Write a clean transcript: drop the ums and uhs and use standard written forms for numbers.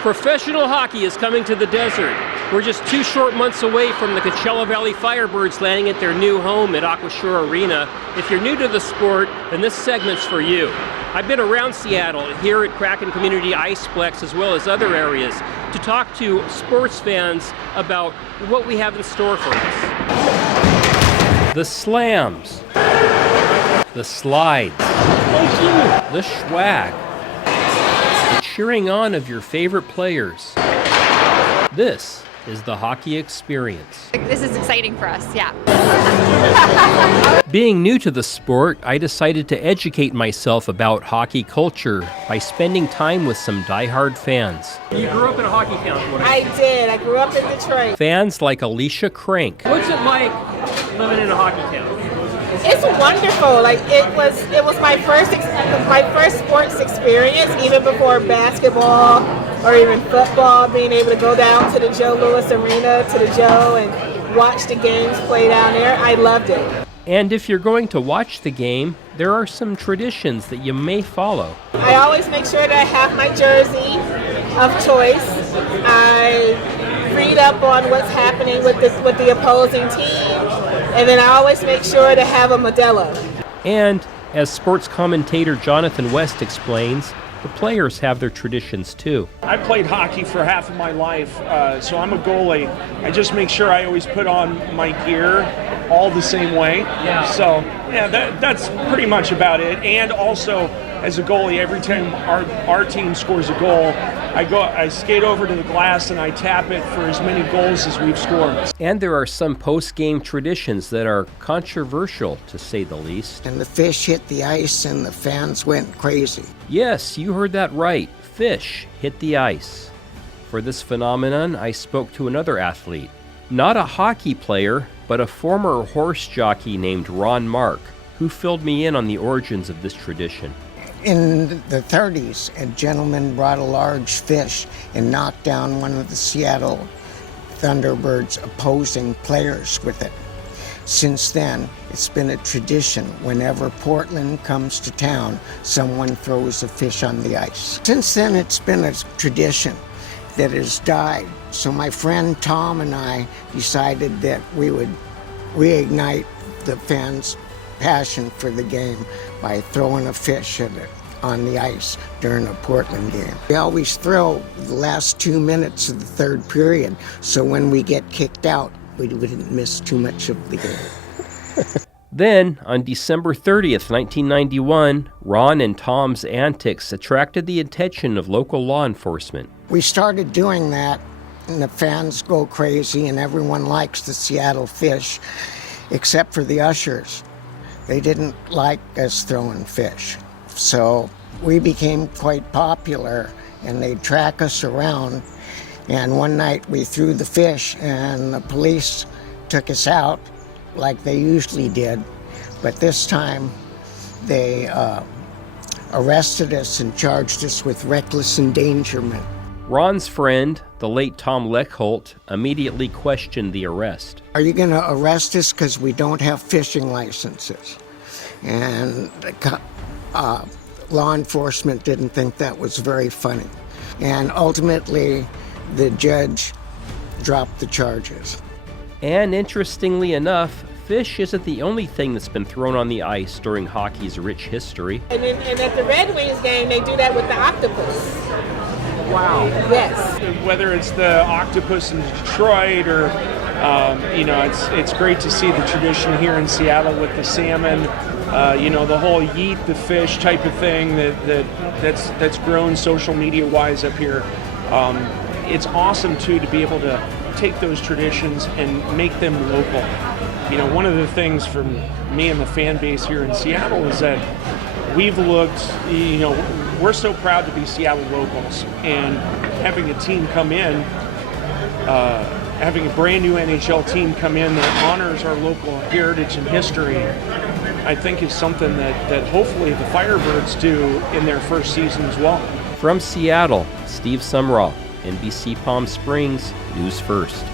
Professional hockey is coming to the desert. We're just 2 short months away from the Coachella Valley Firebirds landing at their new home at Acrisure Arena. If you're new to the sport, then this segment's for you. I've been around Seattle, here at Kraken Community Iceplex, as well as other areas, to talk to sports fans about what we have in store for us. The slams, the slides, the swag, the cheering on of your favorite players. This is the hockey experience. This is exciting for us, yeah. Being new to the sport, I decided to educate myself about hockey culture by spending time with some diehard fans. You grew up in a hockey town, what I did. I grew up in Detroit. Fans like Alicia Crank. What's it like living in a hockey town? It's wonderful. Like it was my first sports experience, even before basketball or even football. Being able to go down to the Joe Louis Arena, to the Joe, and watch the games play down there, I loved it. And if you're going to watch the game, there are some traditions that you may follow. I always make sure that I have my jersey of choice. I read up on what's happening with the opposing team, and then I always make sure to have a Modelo. And as sports commentator Jonathan West explains, the players have their traditions too. I played hockey for half of my life, so I'm a goalie. I just make sure I always put on my gear all the same way. Yeah. So yeah, that's pretty much about it. And also, as a goalie, every time our team scores a goal, I skate over to the glass and I tap it for as many goals as we've scored. And there are some post-game traditions that are controversial, to say the least. And the fish hit the ice and the fans went crazy. Yes, you heard that right. Fish hit the ice. For this phenomenon, I spoke to another athlete. Not a hockey player, but a former horse jockey named Ron Mark, who filled me in on the origins of this tradition. In the 30s, a gentleman brought a large fish and knocked down one of the Seattle Thunderbirds' opposing players with it. Since then, it's been a tradition. Whenever Portland comes to town, someone throws a fish on the ice. Since then, it's been a tradition that has died. So my friend Tom and I decided that we would reignite the fans' passion for the game by throwing a fish at it on the ice during a Portland game. We always throw the last 2 minutes of the third period, so when we get kicked out, we wouldn't miss too much of the game. Then, on December 30th, 1991, Ron and Tom's antics attracted the attention of local law enforcement. We started doing that, and the fans go crazy, and everyone likes the Seattle fish, except for the ushers. They didn't like us throwing fish. So we became quite popular, and they'd track us around. And one night we threw the fish, and the police took us out like they usually did. But this time they arrested us and charged us with reckless endangerment. Ron's friend, the late Tom Leckholt, immediately questioned the arrest. Are you going to arrest us because we don't have fishing licenses? And law enforcement didn't think that was very funny. And ultimately, the judge dropped the charges. And interestingly enough, fish isn't the only thing that's been thrown on the ice during hockey's rich history. And at the Red Wings game, they do that with the octopus. Wow. Yes. Whether it's the octopus in Detroit or, it's great to see the tradition here in Seattle with the salmon, the whole yeet the fish type of thing that's grown social media wise up here. It's awesome too to be able to take those traditions and make them local. One of the things from me and the fan base here in Seattle is that we've looked, we're so proud to be Seattle locals, and having a team come in, having a brand new NHL team come in that honors our local heritage and history, I think is something that hopefully the Firebirds do in their first season as well. From Seattle, Steve Sumrall, NBC Palm Springs, News First.